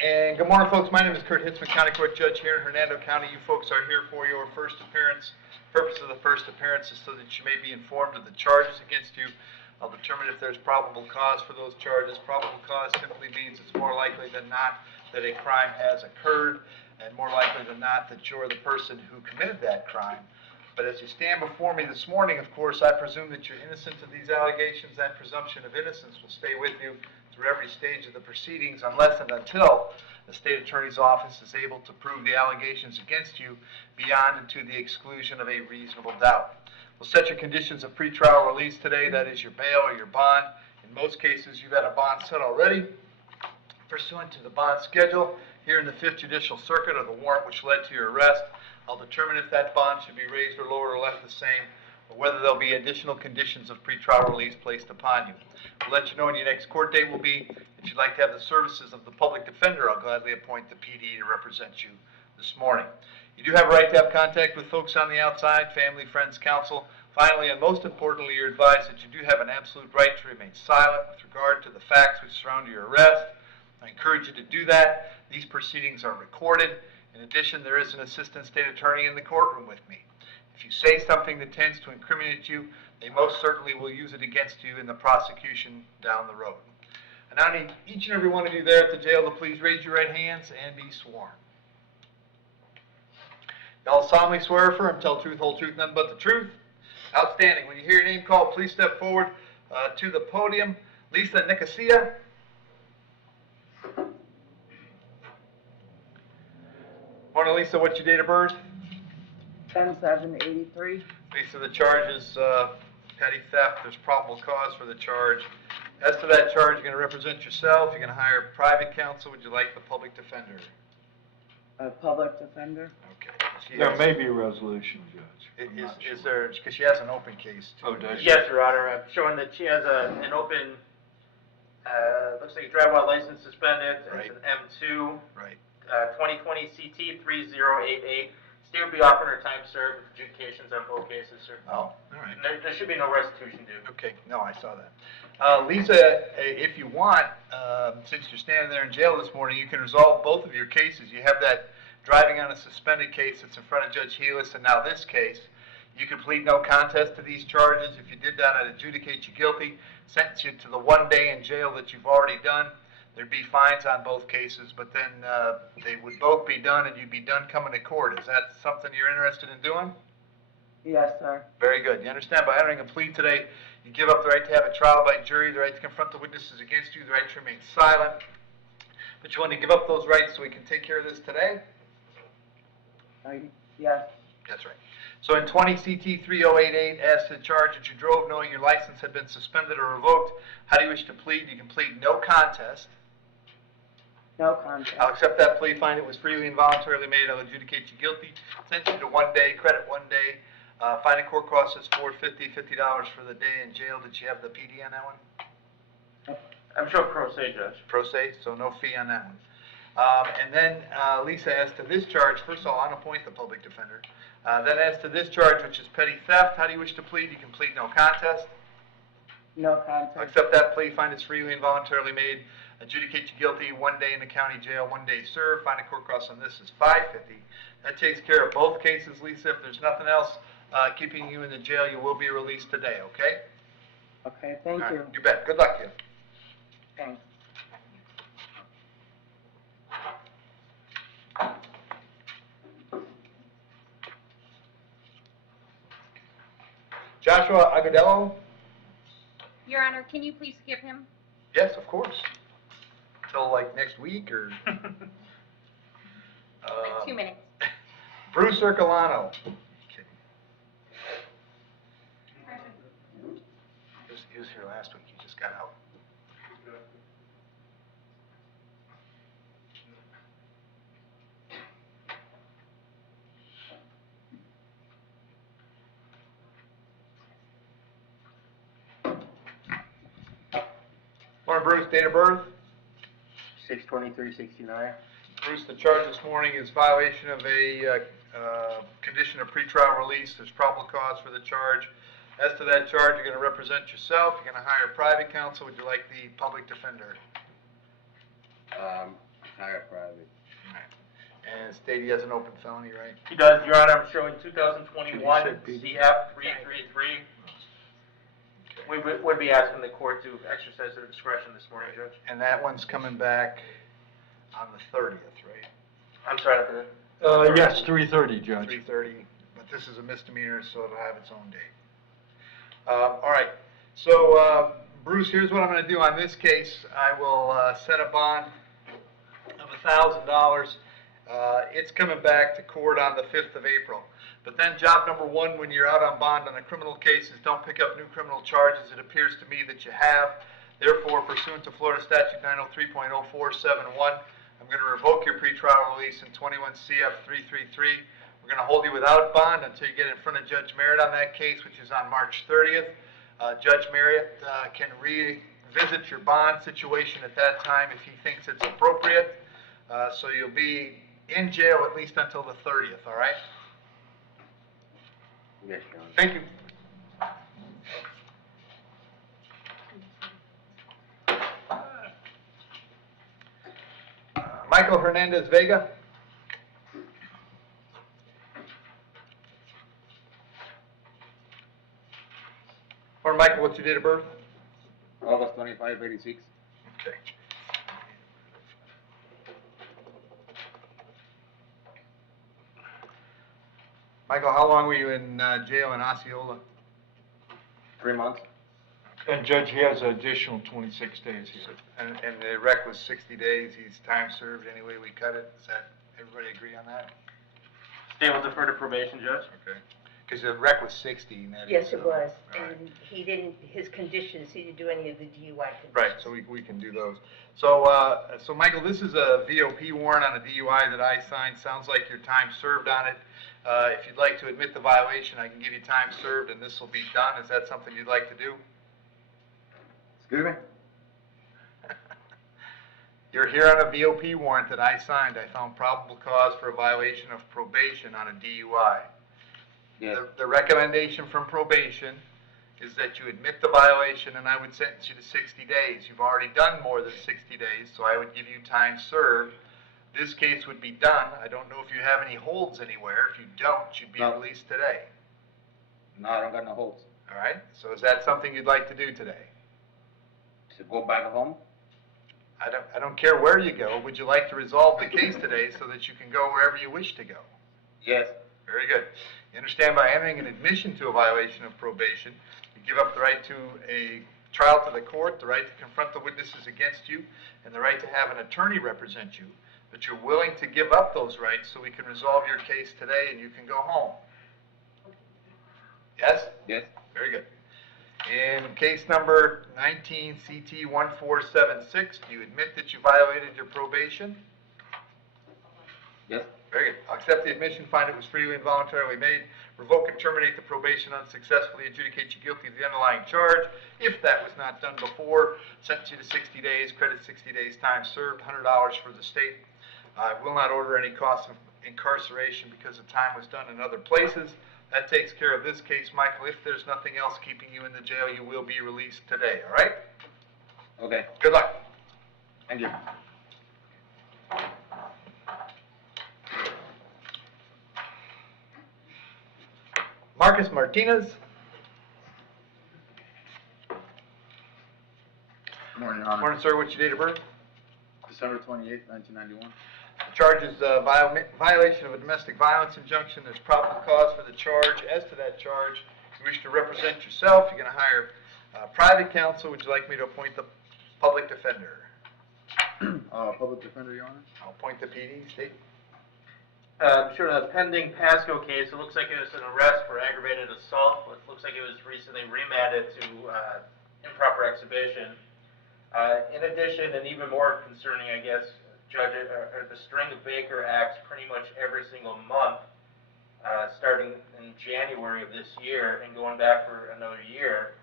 And good morning, folks. My name is Kurt Hitzemann, County Court Judge here in Hernando County. You folks are here for your first appearance. Purpose of the first appearance is so that you may be informed of the charges against you. I'll determine if there's probable cause for those charges. Probable cause simply means it's more likely than not that a crime has occurred, and more likely than not that you're the person who committed that crime. But as you stand before me this morning, of course, I presume that you're innocent of these allegations. That presumption of innocence will stay with you through every stage of the proceedings unless and until the state attorney's office is able to prove the allegations against you beyond and to the exclusion of a reasonable doubt. We'll set your conditions of pretrial release today. That is your bail or your bond. In most cases, you've had a bond set already pursuant to the bond schedule here in the 5th Judicial Circuit, or the warrant which led to your arrest. I'll determine if that bond should be raised or lowered or left the same, or whether there'll be additional conditions of pretrial release placed upon you. We'll let you know when your next court date will be. If you'd like to have the services of the public defender, I'll gladly appoint the PD to represent you this morning. You do have a right to have contact with folks on the outside, family, friends, counsel. Finally, and most importantly, you're advised that you do have an absolute right to remain silent with regard to the facts which surround your arrest. I encourage you to do that. These proceedings are recorded. In addition, there is an assistant state attorney in the courtroom with me. If you say something that tends to incriminate you, they most certainly will use it against you in the prosecution down the road. And I need each and every one of you there at the jail to please raise your right hands and be sworn. Y'all solemnly swear affirm, tell the truth, whole truth, nothing but the truth. Outstanding. When you hear your name called, please step forward to the podium. Lisa Nicosia. Morning, Lisa. What's your date of birth? 10/7/83. Lisa, the charge is petty theft. There's probable cause for the charge. As to that charge, you're going to represent yourself. You're going to hire private counsel. Would you like the public defender? A public defender. Okay. There may be a resolution, Judge. Is there, because she has an open case too. Oh, does she? Yes, Your Honor. I'm showing that she has an open, looks like a drive-while license suspended. Right. It's an M2. Right. 2020 CT 3088. State will be offering her time served with adjudications on both cases, sir. Oh, all right. And there should be no restitution due. Okay, no, I saw that. Lisa, if you want, since you're standing there in jail this morning, you can resolve both of your cases. You have that driving on a suspended case that's in front of Judge Healis, and now this case. You can plead no contest to these charges. If you did that, I'd adjudicate you guilty, sentence you to the 1 day in jail that you've already done. There'd be fines on both cases, but then they would both be done and you'd be done coming to court. Is that something you're interested in doing? Yes, sir. Very good. You understand, by entering a plea today, you give up the right to have a trial by jury, the right to confront the witnesses against you, the right to remain silent. But you want to give up those rights so we can take care of this today? Yes. That's right. So in 20 CT 3088, as to the charge that you drove knowing your license had been suspended or revoked, how do you wish to plead? You can plead no contest. No contest. I'll accept that plea, find it was freely and voluntarily made. I'll adjudicate you guilty, sentence you to 1 day, credit 1 day. Fine and court costs is $450 for the day in jail. Did you have the PD on that one? I'm sure pro se, Judge. Pro se, so no fee on that one. And then, Lisa, as to this charge, first of all, I'll appoint the public defender. Then as to this charge, which is petty theft, how do you wish to plead? You can plead no contest. No contest. I'll accept that plea, find it's freely and voluntarily made, adjudicate you guilty, 1 day in the county jail, 1 day served. Fine and court costs on this is $550. That takes care of both cases, Lisa. If there's nothing else keeping you in the jail, you will be released today, okay? Okay, thank you. Right, you bet. Good luck to you. Thanks. Joshua Agudelo? Your Honor, can you please skip him? Yes, of course. Till like next week or? Like 2 minutes. Bruce Ercolano. He was here last week. He just got out. Morning, Bruce. Date of birth? 6/23/69. Bruce, the charge this morning is violation of a condition of pretrial release. There's probable cause for the charge. As to that charge, you're going to represent yourself. You're going to hire private counsel. Would you like the public defender? hire private. And state he has an open felony, right? He does, Your Honor. I'm showing 2021 Did you say PD? CF 333. We would be asking the court to exercise their discretion this morning, Judge. And that one's coming back on the 30th, right? I'm sorry for that. Yes, 3:30, Judge. 3:30, but this is a misdemeanor, so it'll have its own date. All right, so Bruce, here's what I'm going to do on this case. I will set a bond of $1,000. It's coming back to court on the 5th of April. But then job number one, when you're out on bond on a criminal case, is don't pick up new criminal charges. It appears to me that you have. Therefore, pursuant to Florida Statute 903.0471, I'm going to revoke your pretrial release in 21 CF 333. We're going to hold you without bond until you get in front of Judge Merritt on that case, which is on March 30th. Judge Merritt can revisit your bond situation at that time if he thinks it's appropriate. So you'll be in jail at least until the 30th, all right? Yes, Your Honor. Thank you. Michael Hernandez Vega. Or Michael, what's your date of birth? August 25, 86. Okay. Michael, how long were you in jail in Osceola? 3 months. And Judge, he has an additional 26 days here. And the rec was 60 days, he's time served anyway we cut it, does that, everybody agree on that? State will defer to probation, Judge. Okay, because the rec was 60 and that is. Yes, it was, all right. and he didn't, his conditions, he didn't do any of the DUI conditions. Right, so we can do those. So Michael, this is a VOP warrant on a DUI that I signed, sounds like your time served on it. If you'd like to admit the violation, I can give you time served and this will be done, is that something you'd like to do? Excuse me? You're here on a VOP warrant that I signed. I found probable cause for a violation of probation on a DUI. Yes. The recommendation from probation is that you admit the violation and I would sentence you to 60 days. You've already done more than 60 days, so I would give you time served. This case would be done. I don't know if you have any holds anywhere. If you don't, you'd be No. released today. No, I don't got no holds. All right? So is that something you'd like to do today? To go back home? I don't care where you go. Would you like to resolve the case today so that you can go wherever you wish to go? Yes. Very good. You understand by entering an admission to a violation of probation, you give up the right to a trial to the court, the right to confront the witnesses against you, and the right to have an attorney represent you. But you're willing to give up those rights so we can resolve your case today and you can go home. Yes? Yes. Very good. In case number 19 CT 1476, do you admit that you violated your probation? Yes. Very good. I'll accept the admission, find it was freely and voluntarily made, revoke and terminate the probation, unsuccessfully adjudicate you guilty of the underlying charge. If that was not done before, sentence you to 60 days, credit 60 days time served, $100 for the state. I will not order any cost of incarceration because the time was done in other places. That takes care of this case, Michael. If there's nothing else keeping you in the jail, you will be released today, all right? Okay. Good luck. Thank you. Marcus Martinez. Good morning, Your Honor. Morning, sir. What's your date of birth? December 28th, 1991. The charge is violation of a domestic violence injunction. There's probable cause for the charge. As to that charge, you wish to represent yourself. You're going to hire private counsel. Would you like me to appoint the public defender? Public defender, Your Honor. I'll appoint the PD, state. Sure, the pending Pasco case, it looks like it was an arrest for aggravated assault, but it looks like it was recently remanded to improper exhibition. In addition, and even more concerning, I guess, Judge, are the string of Baker acts pretty much every single month, starting in January of this year and going back for another year.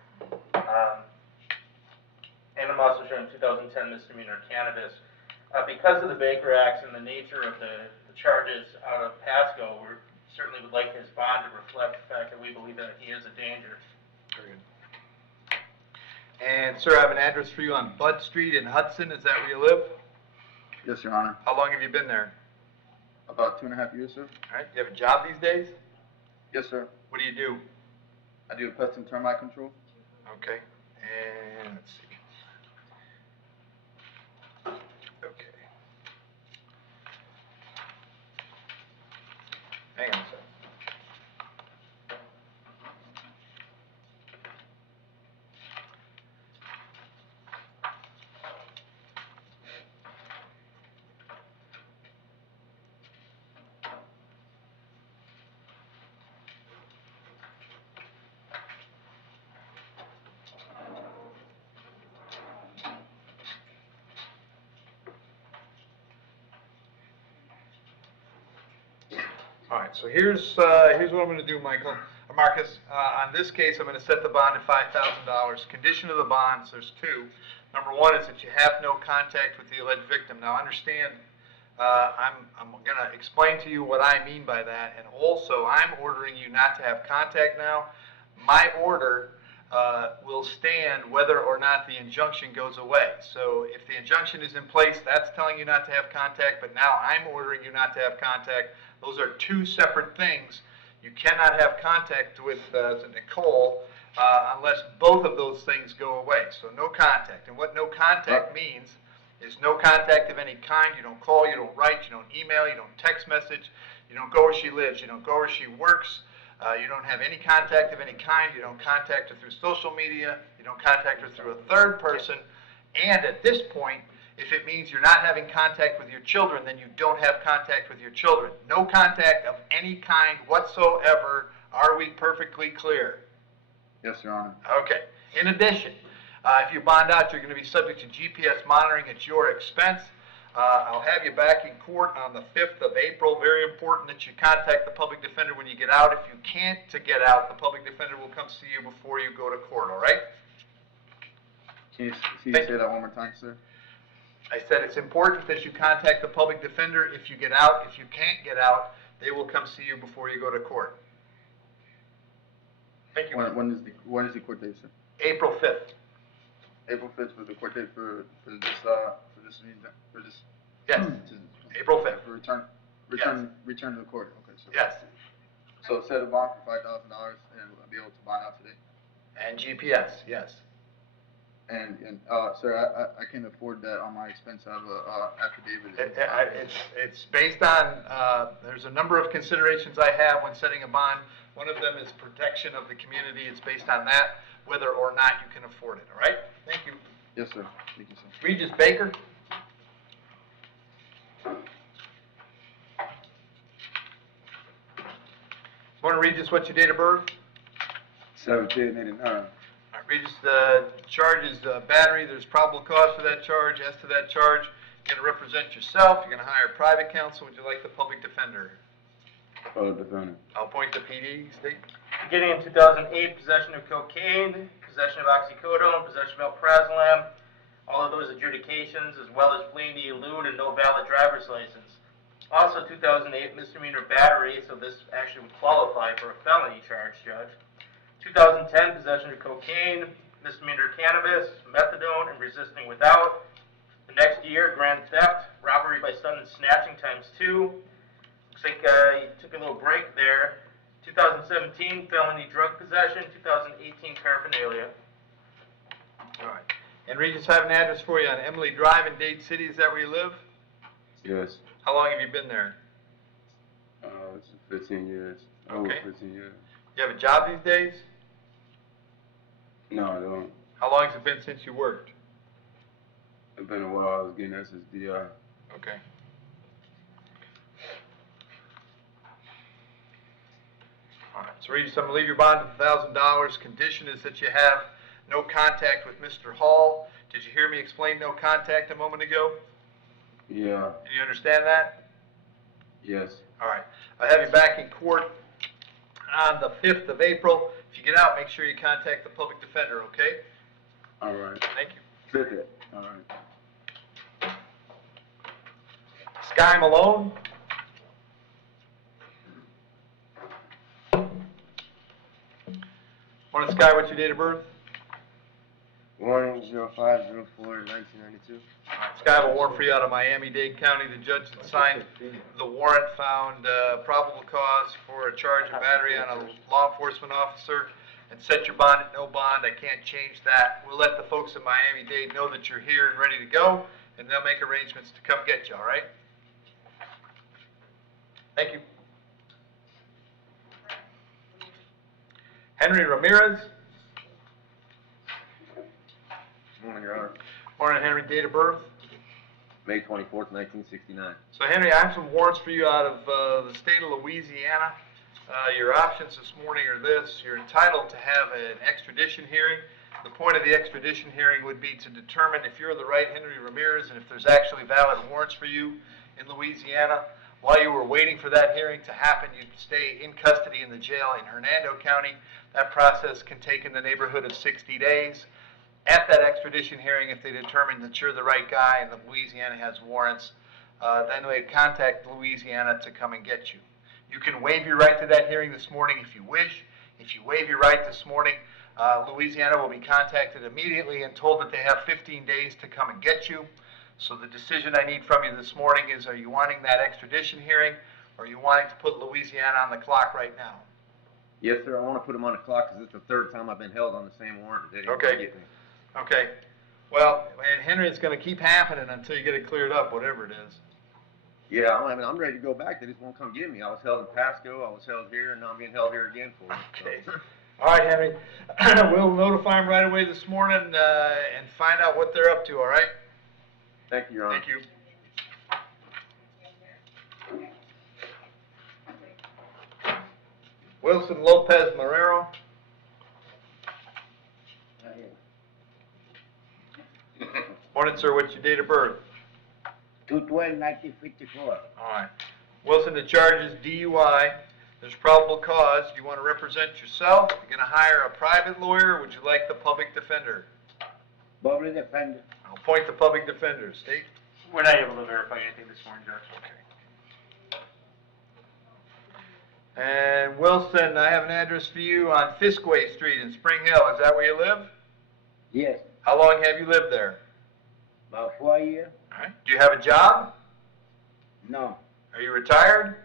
And I'm also showing 2010 misdemeanor cannabis. Because of the Baker acts and the nature of the charges out of Pasco, we certainly would like his bond to reflect the fact that we believe that he is a danger. Very good. And, sir, I have an address for you on Bud Street in Hudson. Is that where you live? Yes, Your Honor. How long have you been there? About 2.5 years, sir. All right, you have a job these days? Yes, sir. What do you do? I do pest and termite control. Okay, and let's see. Okay. Hang on a second. All right, so here's what I'm going to do, Marcus. On this case, I'm going to set the bond at $5,000. Condition of the bonds, there's two. Number one is that you have no contact with the alleged victim. Now, understand, I'm going to explain to you what I mean by that, and also I'm ordering you not to have contact now. My order will stand whether or not the injunction goes away. So if the injunction is in place, that's telling you not to have contact, but now I'm ordering you not to have contact. Those are two separate things. You cannot have contact with Nicole unless both of those things go away. So no contact. And what no contact means is no contact of any kind. You don't call, you don't write, you don't email, you don't text message, you don't go where she lives, you don't go where she works. You don't have any contact of any kind. You don't contact her through social media. You don't contact her through a third person. And at this point, if it means you're not having contact with your children, then you don't have contact with your children. No contact of any kind whatsoever. Are we perfectly clear? Yes, Your Honor. Okay. In addition, if you bond out, you're going to be subject to GPS monitoring at your expense. I'll have you back in court on the 5th of April. Very important that you contact the public defender when you get out. If you can't to get out, the public defender will come see you before you go to court, all right? Can you say that one more time, sir? I said it's important that you contact the public defender if you get out. If you can't get out, they will come see you before you go to court. Thank you. When is the court date, sir? April 5th. April 5th for the court date for this Yes, April 5th. for return to the court. Okay, so Yes, so set a bond for $5,000 and I'll be able to bond out today. and GPS, yes. And sir, I can afford that on my expense. I have a affidavit. It's based on, there's a number of considerations I have when setting a bond. One of them is protection of the community. It's based on that, whether or not you can afford it, all right? Thank you. Yes, sir. Thank you, sir. Regis Baker? Want to Regis, what's your date of birth? 1789. All right, Regis, the charge is battery. There's probable cause for that charge. As to that charge, you're going to represent yourself. You're going to hire private counsel. Would you like the public defender? Public defender. I'll appoint the PD, State. Beginning in 2008, possession of cocaine, possession of oxycodone, possession of alprazolam, all of those adjudications, as well as fleeing to elude and no valid driver's license. Also 2008, misdemeanor battery, so this actually would qualify for a felony charge, Judge. 2010, possession of cocaine, misdemeanor cannabis, methadone, and resisting without. The next year, grand theft, robbery by sudden snatching ×2. Looks like you took a little break there. 2017, felony drug possession. 2018, paraphernalia. All right. And Regis, I have an address for you on Emily Drive in Dade City. Is that where you live? Yes. How long have you been there? It's 15 years. Okay. 15 years. You have a job these days? No, I don't. How long has it been since you worked? It's been a while. I was getting SSDI. Okay. All right, so Regis, I'm going to leave your bond at $1,000. Condition is that you have no contact with Mr. Hall. Did you hear me explain no contact a moment ago? Yeah. Do you understand that? Yes. All right. I'll have you back in court on the 5th of April. If you get out, make sure you contact the public defender, okay? All right. Thank you. Fit it. All right. Sky Malone? Morning, Sky. What's your date of birth? Warning 0504/1992. This guy have a warrant for you out of Miami-Dade County. The judge that signed the warrant found probable cause for a charge of battery on a law enforcement officer and set your bond at no bond. I can't change that. We'll let the folks in Miami-Dade know that you're here and ready to go, and they'll make arrangements to come get you, all right? Thank you. Henry Ramirez. Morning, Your Honor. Morning, Henry. Date of birth? May 24th, 1969. So, Henry, I have some warrants for you out of the state of Louisiana. Your options this morning are this. You're entitled to have an extradition hearing. The point of the extradition hearing would be to determine if you're the right Henry Ramirez and if there's actually valid warrants for you in Louisiana. While you were waiting for that hearing to happen, you'd stay in custody in the jail in Hernando County. That process can take in the neighborhood of 60 days. At that extradition hearing, if they determine that you're the right guy and that Louisiana has warrants, then they contact Louisiana to come and get you. You can waive your right to that hearing this morning if you wish. If you waive your right this morning, Louisiana will be contacted immediately and told that they have 15 days to come and get you. So the decision I need from you this morning is, are you wanting that extradition hearing, or are you wanting to put Louisiana on the clock right now? Yes, sir. I want to put him on the clock because it's the third time I've been held on the same warrant. They didn't Okay. get me. Okay. Well, and Henry, it's going to keep happening until you get it cleared up, whatever it is. Yeah, I mean, I'm ready to go back. They just won't come get me. I was held in Pasco. I was held here, and now I'm being held here again for it. Okay. So. All right, Henry. We'll notify them right away this morning and find out what they're up to, all right? Thank you, Your Honor. Thank you. Wilson Lopez Marrero. Morning, sir. What's your date of birth? 2/12/1954. All right. Wilson, the charge is DUI. There's probable cause. Do you want to represent yourself? You're going to hire a private lawyer, or would you like the public defender? Public defender. I'll appoint the public defender. State. We're not able to verify anything this morning, Judge. Okay. And Wilson, I have an address for you on Fiskway Street in Spring Hill. Is that where you live? Yes. How long have you lived there? About 4 years. All right. Do you have a job? No. Are you retired?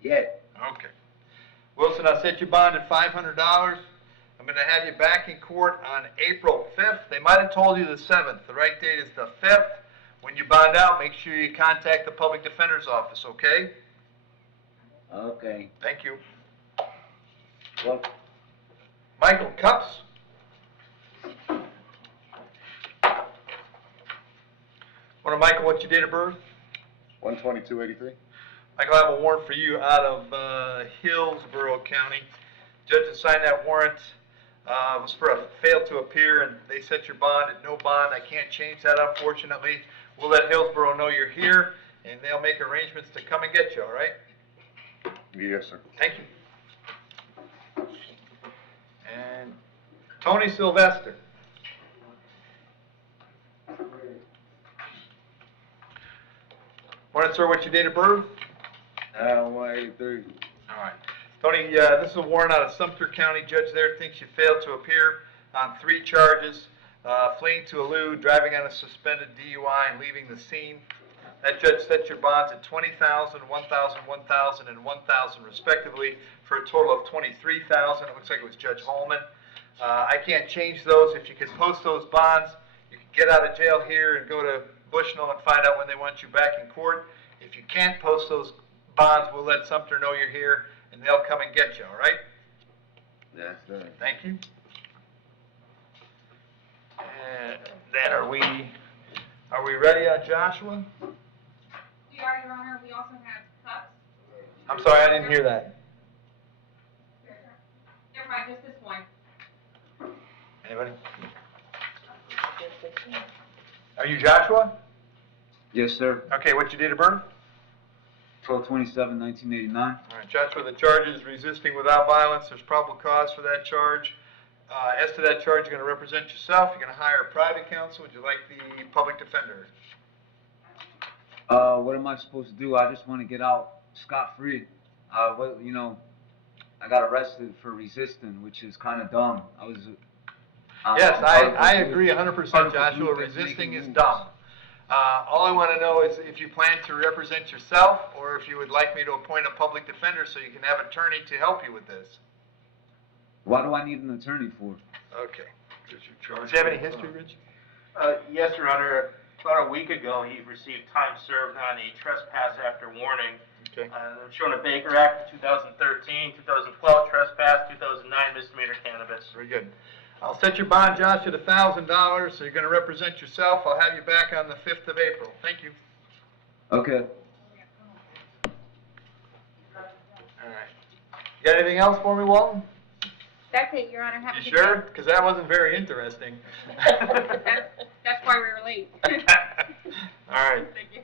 Yes. Okay. Wilson, I'll set your bond at $500. I'm going to have you back in court on April 5th. They might have told you the 7th. The right date is the 5th. When you bond out, make sure you contact the public defender's office, okay? Okay. Thank you. Well, Michael Cups. Michael, what's your date of birth? 1/22/83. Michael, I have a warrant for you out of Hillsborough County. Judge that signed that warrant was for a fail to appear, and they set your bond at no bond. I can't change that, unfortunately. We'll let Hillsborough know you're here, and they'll make arrangements to come and get you, all right? Yes, sir. Thank you. And Tony Sylvester. Morning, sir. What's your date of birth? 1/83. All right. Tony, this is a warrant out of Sumter County. Judge there thinks you failed to appear on 3 charges, fleeing to elude, driving on a suspended DUI, and leaving the scene. That judge set your bonds at $20,000, $1,000, $1,000, and $1,000 respectively for a total of $23,000. It looks like it was Judge Holman. I can't change those. If you can post those bonds, you can get out of jail here and go to Bushnell and find out when they want you back in court. If you can't post those bonds, we'll let Sumter know you're here, and they'll come and get you, all right? Yes, sir. Thank you. And then are we ready on Joshua? We are, Your Honor. We also have cups. I'm sorry, I didn't hear that. Never mind, just this one. Anybody? Are you Joshua? Yes, sir. Okay, what's your date of birth? 12/27/1989. All right, Joshua, the charge is resisting without violence. There's probable cause for that charge. As to that charge, you're going to represent yourself. You're going to hire a private counsel. Would you like the public defender? What am I supposed to do? I just want to get out scot-free. I got arrested for resisting, which is kind of dumb. Yes, I agree 100%, Joshua. Resisting is dumb. All I want to know is if you plan to represent yourself, or if you would like me to appoint a public defender so you can have an attorney to help you with this. Why do I need an attorney for? Okay. Do you have any history, Rich? Yes, Your Honor. About a week ago, he received time served on a trespass after warning. Okay. Shown a Baker Act, 2013, 2012 trespass, 2009 misdemeanor cannabis. Very good. I'll set your bond, Josh, at $1,000, so you're going to represent yourself. I'll have you back on the 5th of April. Thank you. Okay. All right. You got anything else for me, Walton? That's it, Your Honor. Have a You good sure? day. Because that wasn't very interesting. That's why we were late. All right. Thank you.